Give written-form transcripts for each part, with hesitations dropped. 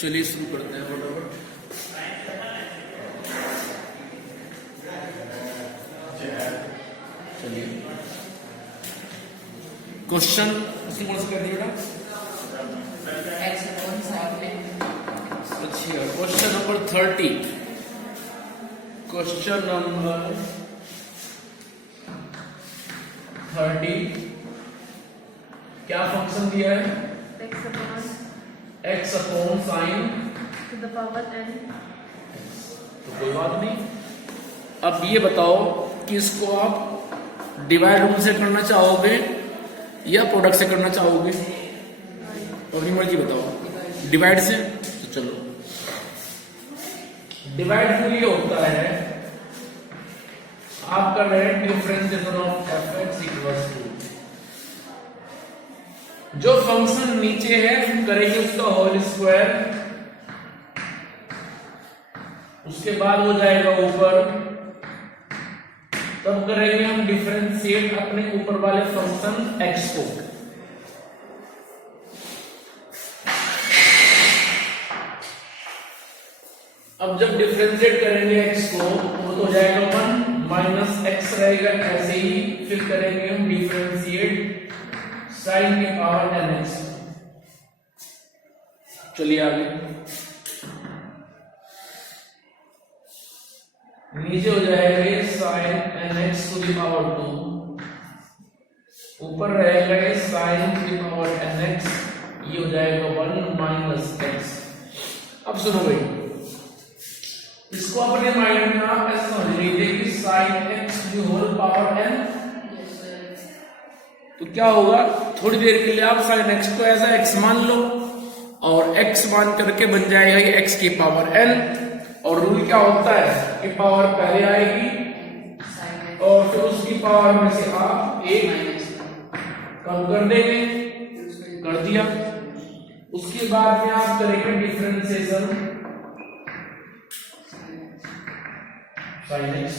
चलिए शुरू करते हैं फटाफट। चलिए क्वेश्चन उसने कौन सा कर दिया बेटा? अच्छा, क्वेश्चन नंबर 30। क्वेश्चन नंबर 30 क्या फंक्शन दिया है? x upon sine to the power n। तो कोई बात नहीं। अब ये बताओ कि इसको आप डिवाइड रूल से करना चाहोगे या प्रोडक्ट से करना चाहोगे? अपनी मर्जी बताओ। डिवाइड से तो चलो, डिवाइड रूल ये होता है, आप कर रहे हैं differentiation of fx equals to, जो फंक्शन नीचे है करेंगे उसका होल स्क्वायर, उसके बाद हो जाएगा ऊपर, तब करेंगे हम डिफरेंशिएट अपने ऊपर वाले फंक्शन x को। अब जब डिफरेंशिएट करेंगे x को तो हो जाएगा 1 माइनस x रहेगा ऐसे ही, फिर करेंगे हम डिफरेंशिएट साइन के पावर nx। चलिए आगे, नीचे हो जाएगा sine nx to the power 2, ऊपर रहेगा ये sine to the power nx, ये हो जाएगा 1 माइनस x। अब सुनो भाई, इसको अपने माइंड में आप ऐसा समझ लीजिए कि sine x to the whole power n, तो क्या होगा, थोड़ी देर के लिए आप साइन x को ऐसा x मान लो और x मान करके बन जाएगा ये x की पावर n, और रूल क्या होता है कि पावर पहले आएगी और फिर उसकी पावर में से आप एक कम कर देंगे, कर दिया। उसके बाद में आप करेंगे डिफरेंशिएशन साइन x।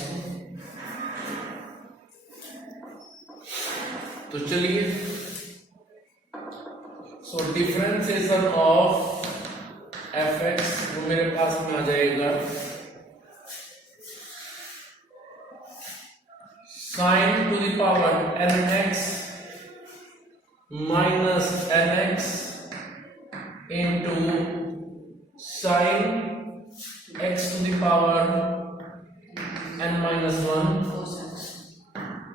तो चलिए, सो डिफरेंशिएशन ऑफ fx वो मेरे पास में आ जाएगा sine to the power nx minus nx into sine x to the power n minus 1,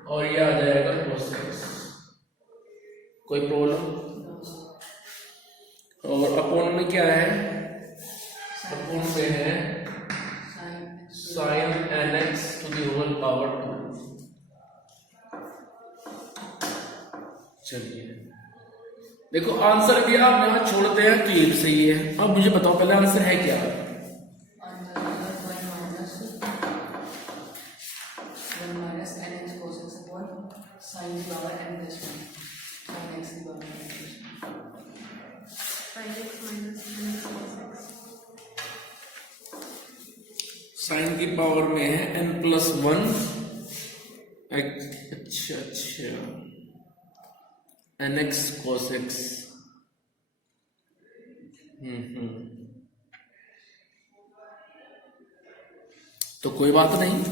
और ये आ जाएगा cos x। कोई प्रॉब्लम? और अपोन में क्या है? अपोन में है sine nx to the whole power 2। चलिए देखो, आंसर भी आप यहां छोड़ते हैं तो ये भी सही है। अब मुझे बताओ पहले आंसर है क्या? साइन की पावर में है n प्लस 1। अच्छा अच्छा, nx cos x। तो कोई बात नहीं,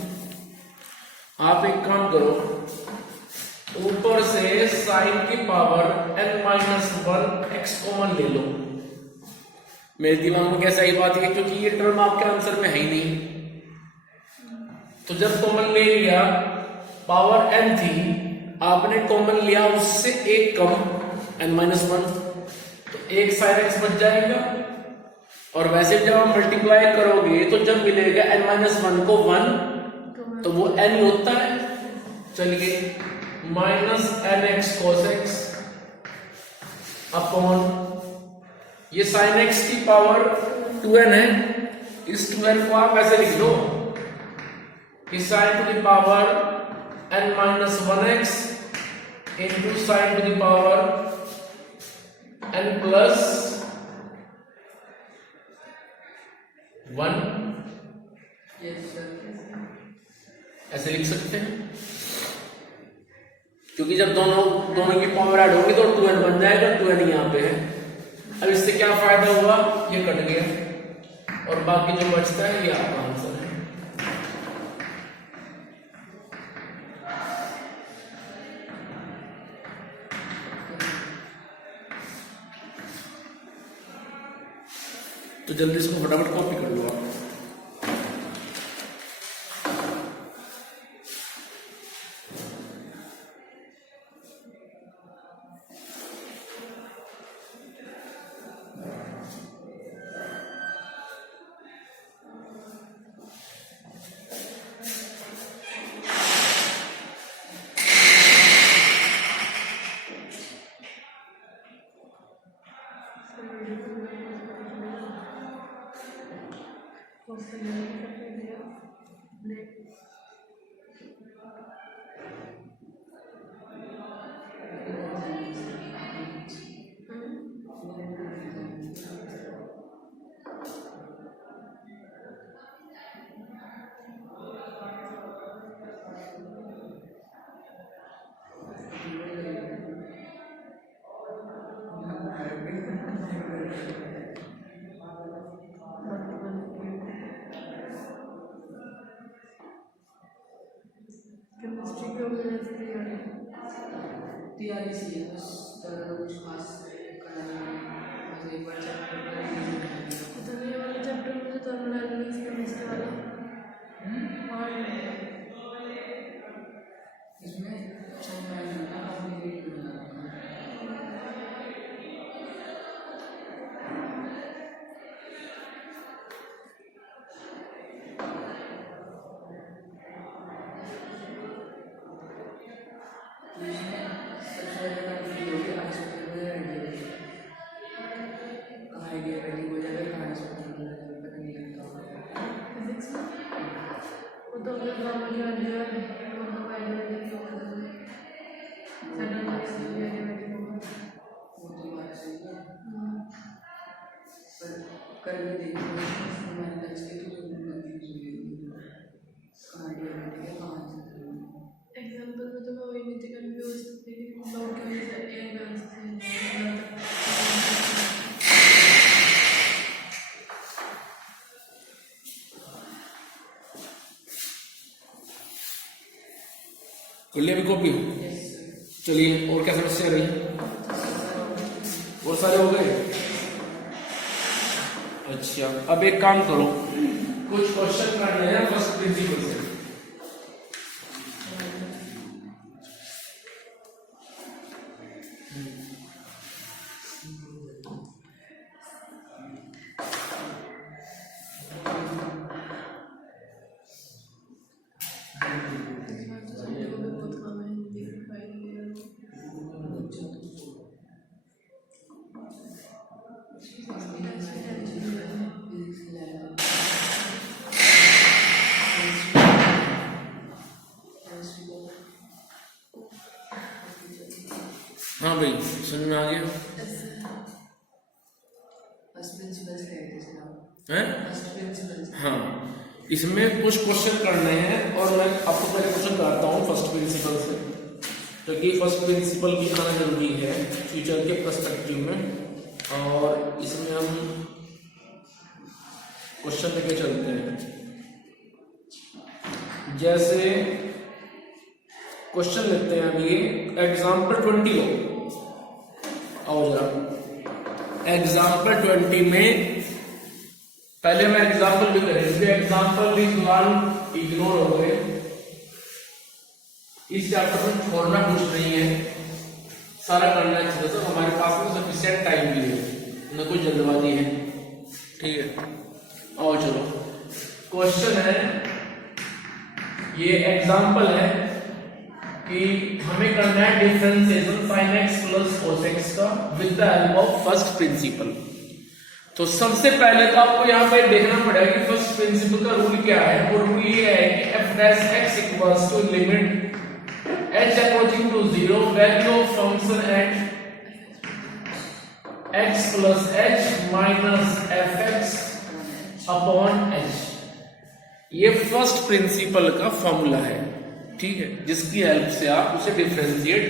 आप एक काम करो, ऊपर से साइन की power n minus 1 x common ले लो। मेरे दिमाग में कैसा ही बात है, क्योंकि ये टर्म आपके आंसर में है ही नहीं, तो जब कॉमन ले लिया, पावर n थी, आपने कॉमन लिया उससे एक कम n माइनस 1, तो एक साइन x बच जाएगा। और वैसे जब आप मल्टीप्लाई करोगे तो जब मिलेगा n माइनस 1 को 1, तो वो n होता है। चलिए, minus nx cos x upon ये साइन x की पावर 2n है, इस 2n को आप ऐसे लिख दो कि sign to the power n minus 1x into sine to the power n plus 1, ऐसे लिख सकते हैं। क्योंकि जब दोनों की पावर ऐड होगी तो 2n बन जाएगा, 2n यहाँ पे है। अब इससे क्या फायदा हुआ, ये कट गया और बाकी जो बचता है ये आपका आंसर है। तो जल्दी इसको फटाफट कॉपी कर लो आप। तैयारी सी है बस, ज़्यादा कुछ खास करना नहीं है। बस एक बार चैप्टर वाले चैप्टर में तो थर्मोडायनामिक्स केमिस्ट्री वाला इसमें कर भी देखो मैंने लक्ष्य तो एग्जाम्पल में तो मैं वही नीचे कंफ्यूज थी लोग कर लिया अभी कॉपी। चलिए और क्या समस्या रही, और सारे हो गए। अच्छा अब एक काम करो, कुछ क्वेश्चन करने हैं फर्स्ट प्रिंसिपल से। हाँ भाई सुन में आ गया है? हाँ इसमें कुछ क्वेश्चन करने हैं और मैं आपको पहले क्वेश्चन कराता हूँ फर्स्ट प्रिंसिपल से, क्योंकि फर्स्ट प्रिंसिपल भी आना जरूरी है फ्यूचर के पर्सपेक्टिव में। और इसमें हम क्वेश्चन लेके चलते हैं। जैसे क्वेश्चन लेते हैं अभी एग्जाम्पल 20 लो, आओ जरा। एग्जाम्पल 20 में पहले मैं एग्जाम्पल भी करें, इसलिए एग्जाम्पल भी तुरंत इग्नोर हो गए। इस चैप्टर में छोड़ना कुछ नहीं है, सारा करना चाहिए। तो हमारे पास में सफिशिएंट टाइम भी है, न कोई जल्दबाजी है, ठीक है। आओ चलो, क्वेश्चन है, ये एग्जाम्पल है कि हमें करना है differentiation sin x plus cos x का with the help of first principal. तो सबसे पहले तो आपको यहाँ पे देखना पड़ेगा कि फर्स्ट प्रिंसिपल का रूल क्या है। वो रूल ये है कि f dash x equals to limit h approaching to 0 value of function at x plus h minus fx upon h। ये फर्स्ट प्रिंसिपल का फॉर्मूला है, ठीक है, जिसकी हेल्प से आप उसे डिफरेंशिएट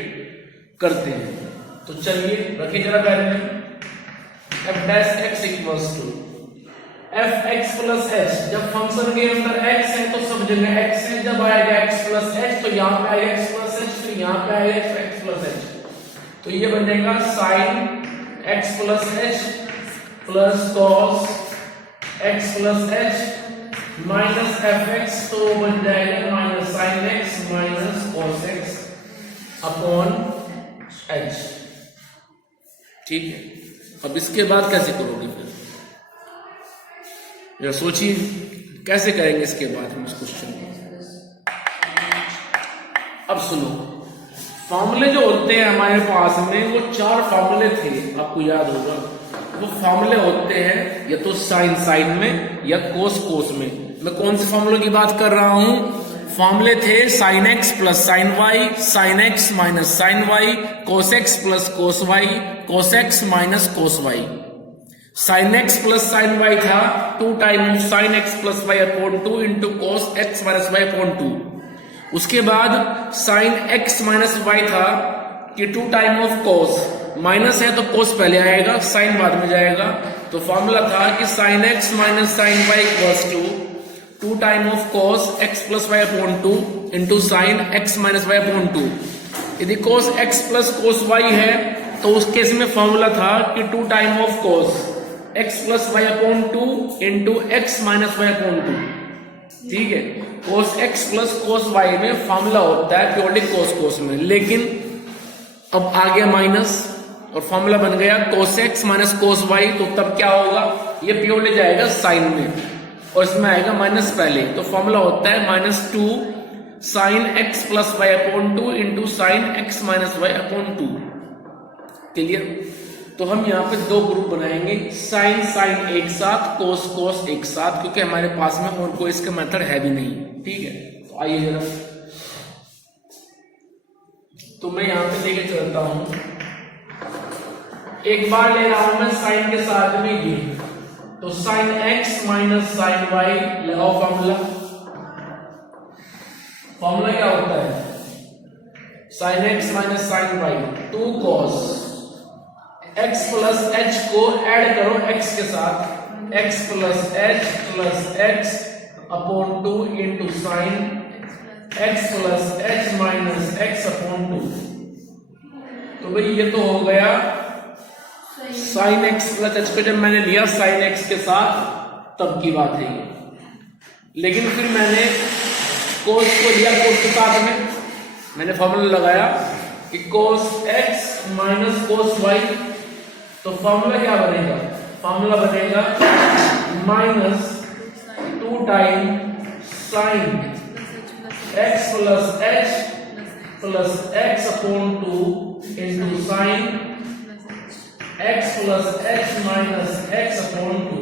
करते हैं। तो चलिए रखिए जरा बैग में। F dash X equals to F X plus H. जब फंक्शन के अंदर एक्स है तो सब जगह एक्स है, जब आएगा एक्स प्लस एच तो यहाँ पे आएगा एक्स प्लस एच, फिर यहाँ पे आएगा एक्स प्लस एच। तो ये बनेगा sine x plus H plus cos X plus H minus F x, तो बन जाएगा minus sine x minus cos x upon H. ठीक है, अब इसके बाद कैसे करोगे फिर जरा सोचिए कैसे करेंगे इसके बाद हम इस क्वेश्चन को। अब सुनो, फॉर्मूले जो होते हैं हमारे पास में वो 4 फॉर्मूले थे, आपको याद होगा। वो फॉर्मूले होते हैं या तो साइन साइन में या कोस कोस में। मैं कौन से फॉर्मूले की बात कर रहा हूं? फॉर्मूले थे sine x plus sine Y, sine x minus sine Y, cos x plus cos Y, cos X minus cos Y. Sine x plus sine Y था 2 time sine x plus Y upon 2 into cos X minus Y upon 2। उसके बाद sine x minus Y था कि 2 time of cos, minus है तो कोस पहले आएगा, sign बाद में जाएगा। तो फॉर्मूला था कि sine x minus sine Y equals to 2 time of cos x plus Y upon 2 into sine x minus Y upon 2। यदि cos x plus cos Y है तो उस केस में फॉर्मूला था कि 2 time of cos x plus Y upon 2 into X minus Y upon 2। ठीक है, cos x plus cos Y में फॉर्मूला होता है प्योरली कोस कोस में, लेकिन अब आ गया माइनस और फॉर्मूला बन गया cos X minus cos Y, तो तब क्या होगा? ये प्योरली जाएगा साइन में और इसमें आएगा माइनस पहले। तो फॉर्मूला होता है -2 sine x plus Y upon 2 into sine x minus Y upon 2। Clear? तो हम यहाँ पे 2 ग्रुप बनाएंगे, साइन साइन एक साथ, कोस कोस एक साथ, क्योंकि हमारे पास में और कोई इसका मेथड है भी नहीं। ठीक है, तो आइए जरा, तो मैं यहाँ पे लेके चलता हूं। एक बार ले रहा हूं मैं साइन के साथ में ये, तो sine x minus sine Y लगाओ फॉर्मूला। फॉर्मूला क्या होता है? Sine x minus sine Y 2 cos X plus H को ऐड करो एक्स के साथ, X plus X upon 2 into sine x plus H minus x upon 2। तो भाई ये तो हो गया साइन एक्स प्लस एच को जब मैंने लिया साइन एक्स के साथ तब की बात है ये। लेकिन फिर मैंने कोस को लिया कोस के साथ में, मैंने फॉर्मूला लगाया कि cos X minus cos Y, तो फॉर्मूला क्या बनेगा? फॉर्मूला बनेगा -2 time sine x plus X upon 2 into sine x plus H minus x upon 2।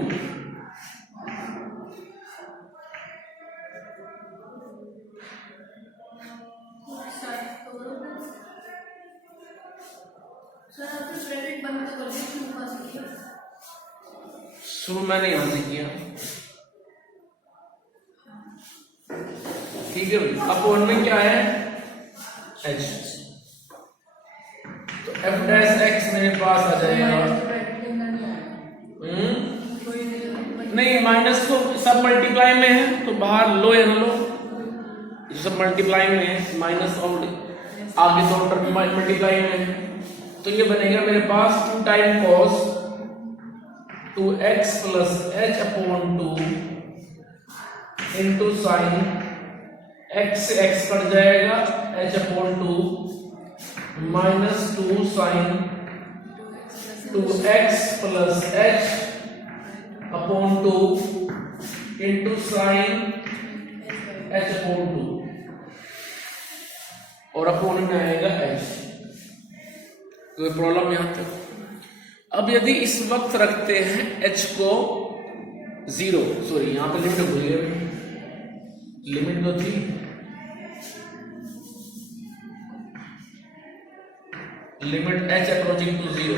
शुरू मैंने यहां से किया। ठीक है भाई, अपॉन में क्या है? एच। तो एफ डैश एक्स मेरे पास आ जाएगा। नहीं, माइनस तो सब मल्टीप्लाई में है, तो बाहर लो या ना लो, सब मल्टीप्लाई में है, माइनस और आगे तो टर्म मल्टीप्लाई में है। तो ये बनेगा मेरे पास 2 time cos 2x plus H upon 2 into sine x से x कट जाएगा h upon 2 -2 sine 2x plus H upon 2 into sine h upon 2 और अपॉन में आएगा h। कोई प्रॉब्लम यहां तक? अब यदि इस वक्त रखते हैं h को 0, सॉरी यहां पे लिमिट भूल गए, लिमिट तो थी, लिमिट h अप्रोचिंग टू 0।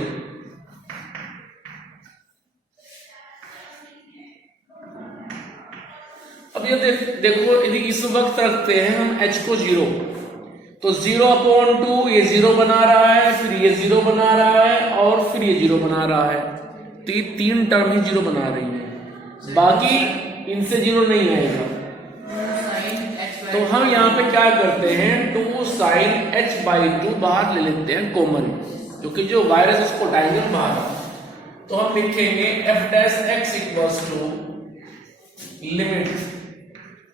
अब ये देखो, यदि इस वक्त रखते हैं हम h को 0, तो 0/2 ये 0 बना रहा है, फिर ये 0 बना रहा है और फिर ये 0 बना रहा है। तो ये 3 टर्म ही जीरो बना रही है, बाकी इनसे जीरो नहीं आएगा। तो हम यहाँ पे क्या करते हैं, 2 sin h/2 बाहर ले लेते हैं कॉमन, क्योंकि जो वायरस उसको डायगोनल बाहर। तो हम लिखेंगे f dash x equals to limit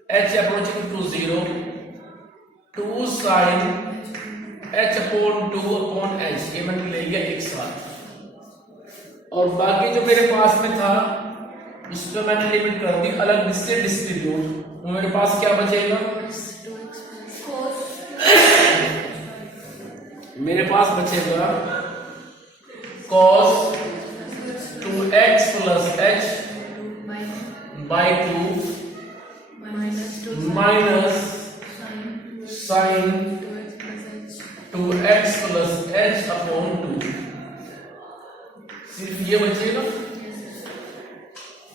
h approaching to 0 2 sin h/2/h, ये मैंने ले लिया एक साथ, और बाकी जो मेरे पास में था उस पर मैंने लिमिट कर दी अलग से डिस्ट्रीब्यूट। तो मेरे पास क्या बचेगा, मेरे पास बचेगा cos 2x plus h by 2 minus sine 2x plus h upon 2, सिर्फ ये बचेगा।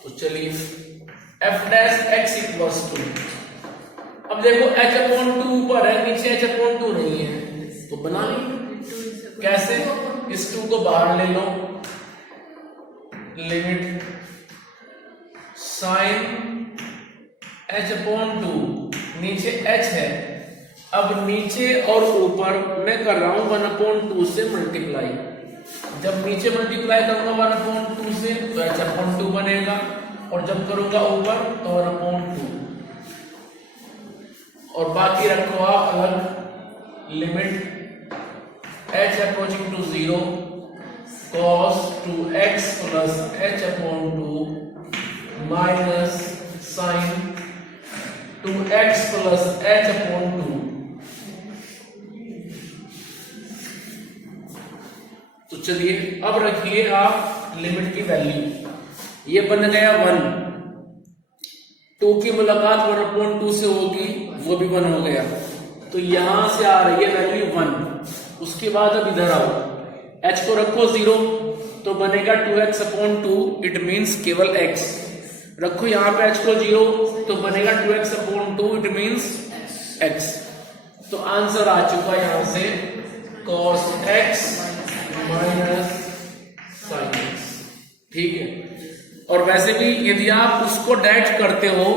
तो चलिए f dash x equals to, अब देखो h अपॉन 2 ऊपर है, नीचे h अपॉन 2 नहीं है, तो बना ली कैसे, इस 2 को बाहर ले लो, लिमिट साइन h अपॉन 2, नीचे h है, अब नीचे और ऊपर मैं कर रहा हूं 1/2 से मल्टीप्लाई, जब नीचे मल्टीप्लाई करूंगा 1/2 से तो h अपॉन 2 बनेगा, और जब करूंगा ऊपर तो 1/2, और बाकी रखो आप अलग, limit h approaching to 0 cos 2x plus h upon 2 minus sine 2x plus h upon 2। तो चलिए अब रखिए आप लिमिट की वैल्यू, ये बन गया 1, 2 की मुलाकात 1/2 से होगी, वो भी 1 हो गया, तो यहां से आ रही है वैल्यू 1। उसके बाद अब इधर आओ, h को रखो 0 तो बनेगा 2x अपॉन 2, इट मीन्स केवल x, रखो यहाँ पे h को 0 तो बनेगा 2x upon 2, it means x। तो आंसर आ चुका यहां से cos x minus sin x, ठीक है। और वैसे भी यदि आप उसको डायरेक्ट करते हो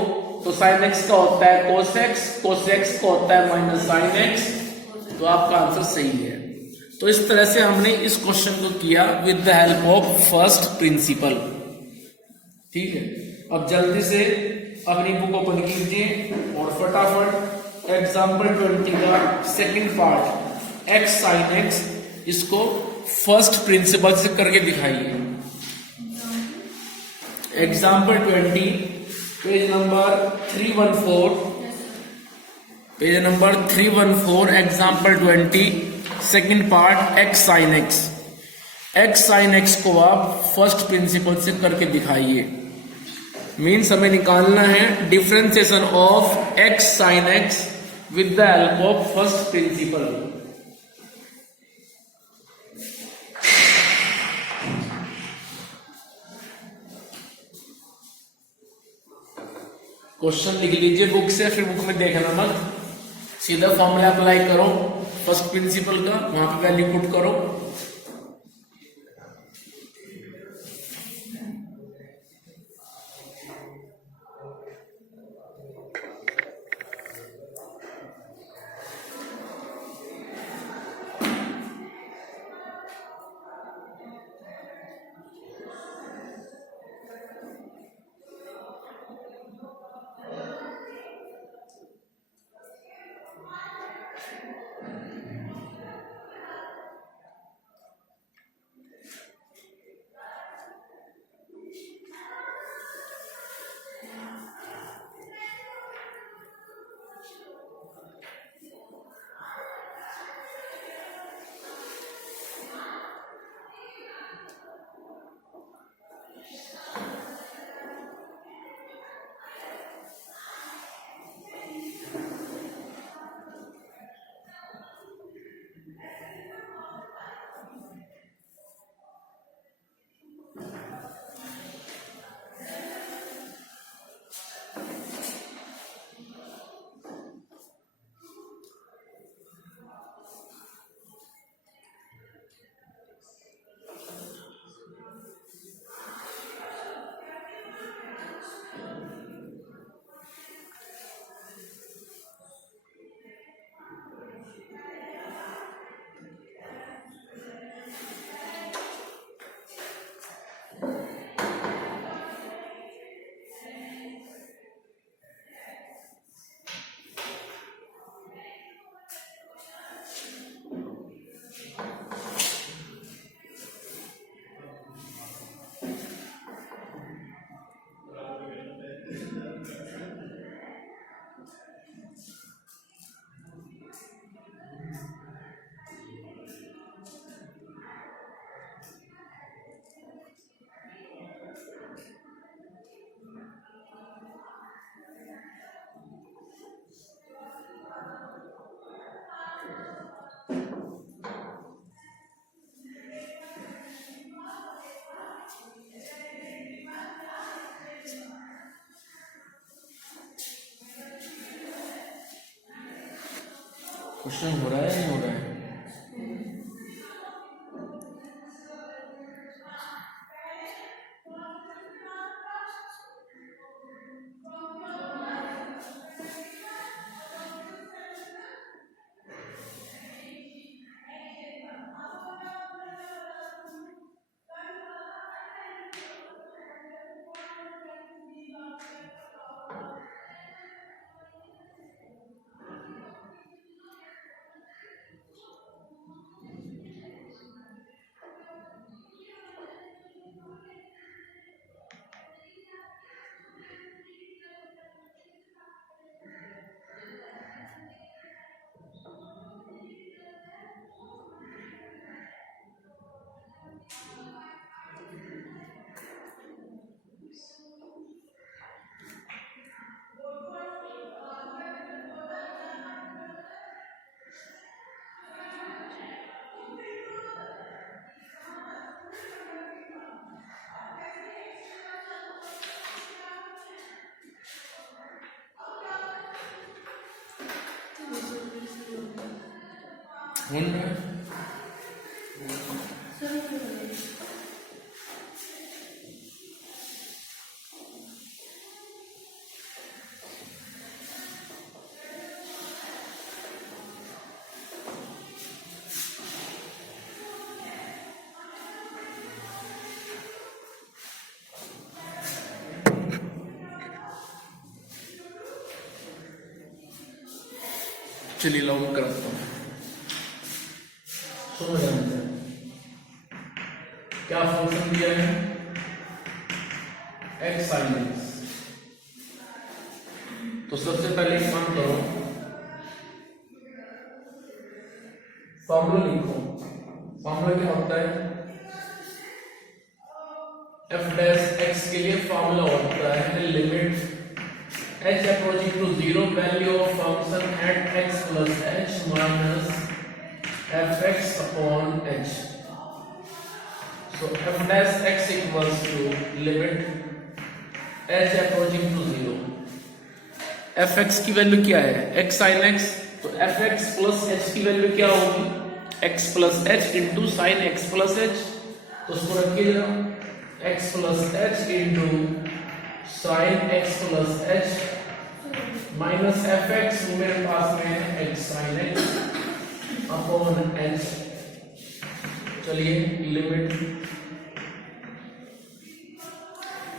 तो sin x का होता है cos x का होता है माइनस sin x, तो आपका आंसर सही है। तो इस तरह से हमने इस क्वेश्चन को किया with the help of first principal, ठीक है। अब जल्दी से अपनी बुक ओपन कीजिए और फटाफट एग्जाम्पल 20 का second part x sin x, इसको फर्स्ट प्रिंसिपल से करके दिखाइए। Example 20 page number 314, page number 314, example 20 second part x sin x। x sin x को आप फर्स्ट प्रिंसिपल से करके दिखाइए। मीन्स हमें निकालना है differentiation of x sin x with the help of first principal. Question लिख लीजिए बुक से, फिर बुक में देखना मत, सीधा फॉर्मूला अप्लाई करो फर्स्ट प्रिंसिपल का, वहां पे वैल्यू पुट करो। क्वेश्चन हो रहा है नहीं हो रहा है? ढूंढ रहे हैं। चलिए लॉन्ग करता हूँ। सुनो जानते हैं क्या फंक्शन दिया है, एक्स साइन एक्स। तो सबसे पहले एक काम करो, फॉर्मूला लिखो। फॉर्मूला क्या होता है, एफ डैश एक्स के लिए फॉर्मूला होता है limit h approaching to 0 value of function at x plus h minus fx upon h. So f dash x equals to limit h approaching to 0. fx की value क्या है, x sin x, तो fx plus h की value क्या होगी, x plus h into sin x plus h। तो उसको रखिए जरा, x plus h into sin x plus h minus F x मेरे पास में है x sine x upon H. चलिए लिमिट,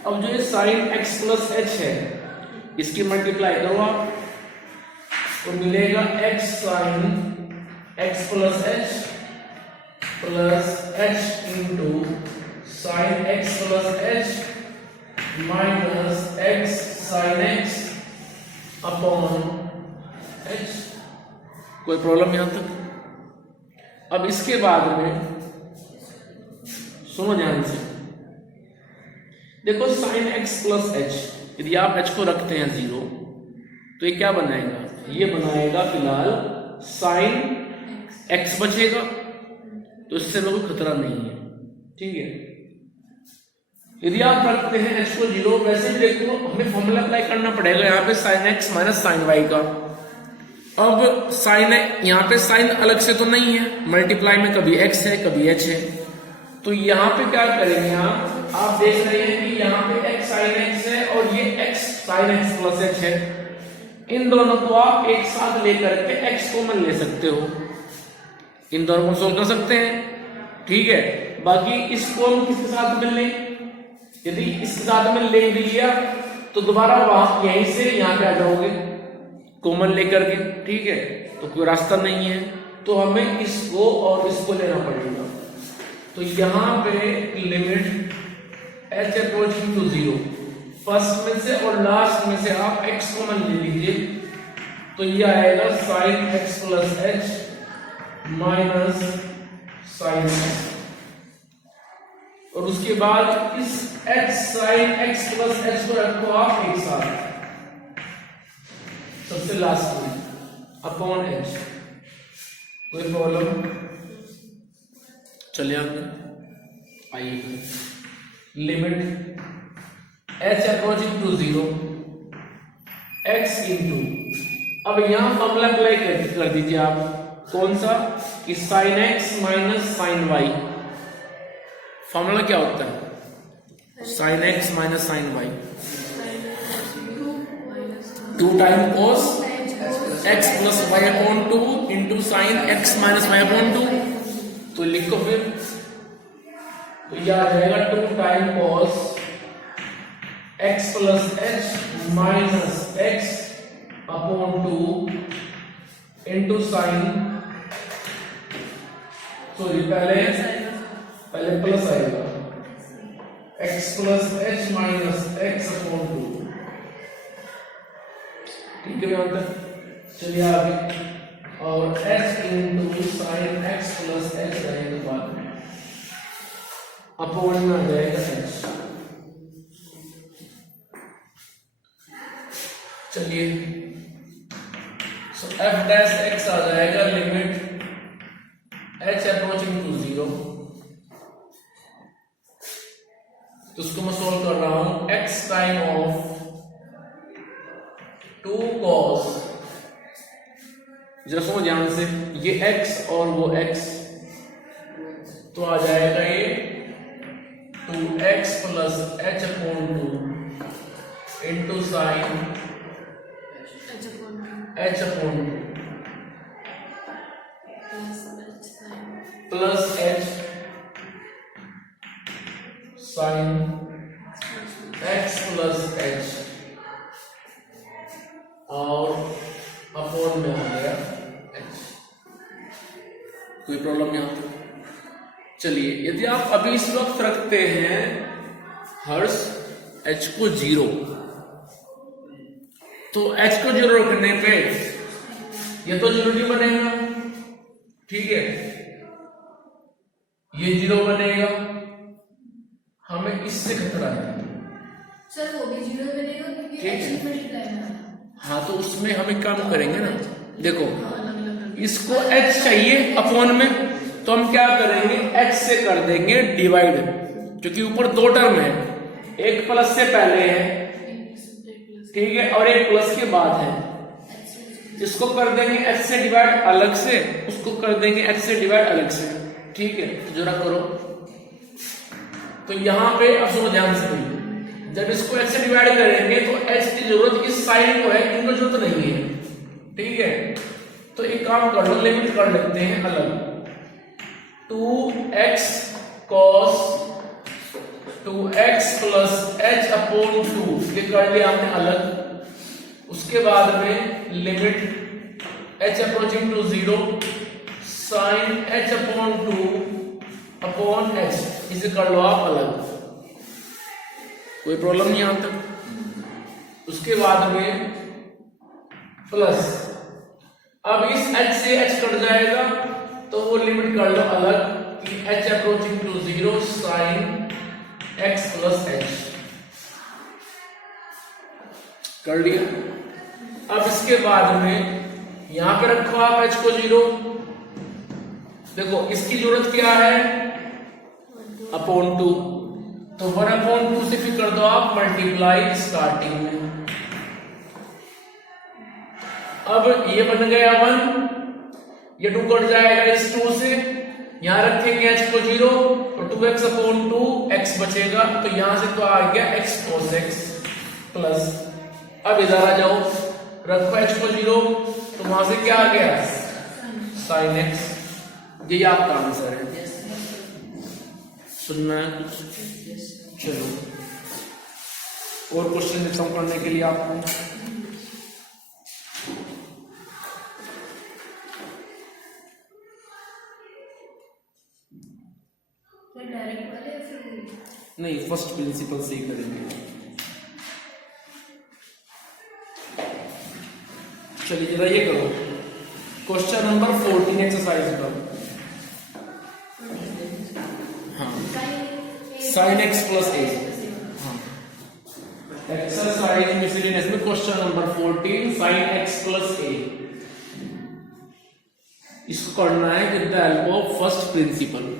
अब जो ये साइन एक्स प्लस एच है इसकी मल्टीप्लाई करो आप, तो मिलेगा x sine x plus H into sine x plus H minus x sine x upon H. कोई प्रॉब्लम यहां तक? अब इसके बाद में सुनो ध्यान से, देखो साइन एक्स प्लस एच, यदि आप एच को रखते हैं 0 तो ये क्या बनाएगा, ये बनाएगा फिलहाल साइन एक्स बचेगा, तो इससे कोई खतरा नहीं है, ठीक है। यदि आप रखते हैं h को 0, वैसे भी देखो हमें फॉर्मूला अप्लाई करना पड़ेगा यहाँ पे sin x minus sine Y का। अब साइन यहाँ पे साइन अलग से तो नहीं है, मल्टीप्लाई में कभी x है कभी h है, तो यहाँ पे क्या करेंगे आप देख रहे हैं कि यहाँ पे x sin x है और ये x sin x plus h है। इन दोनों को आप एक साथ लेकर के x कॉमन ले सकते हो, इन दोनों को सोल्व कर सकते हैं, ठीक है। बाकी इसको हम किसके साथ मिल लें, यदि इसके साथ में ले भी लिया तो दोबारा वहां यहीं से यहाँ पे आ जाओगे कॉमन लेकर के, ठीक है। तो कोई रास्ता नहीं है, तो हमें इसको और इसको लेना पड़ेगा। तो यहाँ पे limit h approaching to 0, first में से और लास्ट में से आप x कॉमन ले लीजिए, तो ये आएगा sine x plus H minus sine X, और उसके बाद इस x sine x plus h को रखो आप एक साथ सबसे लास्ट में अपॉन h। कोई प्रॉब्लम? चलिए आइए, limit h approaching to 0 x into अब यहां फॉर्मूला अप्लाई कर दीजिए आप, कौन सा, कि sine x minus sine y. Formula क्या होता है, sine x minus sine Y, 2 time cos x plus Y upon 2 into sine x minus Y upon 2। तो लिखो फिर, तो यह आ जाएगा 2 time cos x plus H minus x upon 2 into sine, sorry पहले प्लस आएगा, x plus H minus x upon 2। ठीक है यहां तक, चलिए आगे, और h into sine x plus H रहेगा बाद में, अपॉन में आ जाएगा h। चलिए, सो f डैश x आ जाएगा लिमिट h अप्रोचिंग टू 0। तो उसको मैं सोल्व कर रहा हूं, x टाइम ऑफ 2 cos, जरा सुनो ध्यान से, ये x और वो x, तो आ जाएगा ये 2x plus h upon 2 into sine h upon 2 plus h sine x plus h और अपॉन में आ गया h। कोई प्रॉब्लम यहां पर? चलिए, यदि आप अभी इस वक्त रखते हैं हर्ष h को 0, तो h को 0 रखने पे ये तो 0 नहीं बनेगा, ठीक है, ये 0 बनेगा, हमें इससे खतरा है सर, वो भी 0 बनेगा क्योंकि h मल्टीप्लाई में आया। हाँ, तो उसमें हम एक काम करेंगे ना, देखो इसको h चाहिए अपॉन में, तो हम क्या करेंगे, h से कर देंगे डिवाइड, क्योंकि ऊपर 2 टर्म है, एक प्लस से पहले है, ठीक है, और एक प्लस के बाद है। इसको कर देंगे h से डिवाइड अलग से, उसको कर देंगे h से डिवाइड अलग से, ठीक है। तो जरा करो, तो यहां पे अब सुनो ध्यान से, जब इसको h से डिवाइड करेंगे तो h की जरूरत इस साइन को है, इनको जरूरत नहीं है, ठीक है। तो एक काम कर लो, लिमिट कर लेते हैं अलग, 2x cos 2x plus h upon 2, ये कर लिया हमने अलग। उसके बाद में limit h approaching to 0 sine h upon 2 upon h, इसे कर लो आप अलग, कोई प्रॉब्लम नहीं यहां तक। उसके बाद में प्लस, अब इस h से h कट जाएगा, तो वो लिमिट कर लो अलग कि h approaching to 0 sine x plus h, कर लिया। अब इसके बाद में यहां पे रखो आप h को 0, देखो इसकी जरूरत क्या है, अपॉन 2, तो 1 अपॉन 2 से फिर कर दो आप मल्टीप्लाई स्टार्टिंग में। अब ये बन गया 1, ये 2 कट जाएगा इस 2 से, यहां रखेंगे h को 0, तो 2x अपॉन 2 x बचेगा, तो यहां से तो आ गया x cos x प्लस, अब इधर आ जाओ, रखो h को 0, तो वहां से क्या आ गया, sin x। ये आपका आंसर है, सुनना है कुछ? चलो, और क्वेश्चन खत्म करने के लिए आपको डायरेक्ट वाले या फिर नहीं, फर्स्ट प्रिंसिपल से ही करेंगे। चलिए जरा ये करो, क्वेश्चन नंबर 14 एक्सरसाइज का, हाँ, साइन एक्स प्लस ए, हाँ, एक्सरसाइज मिसलेनियस में question number 14 sine x plus a, इसको करना है with the help of first principal.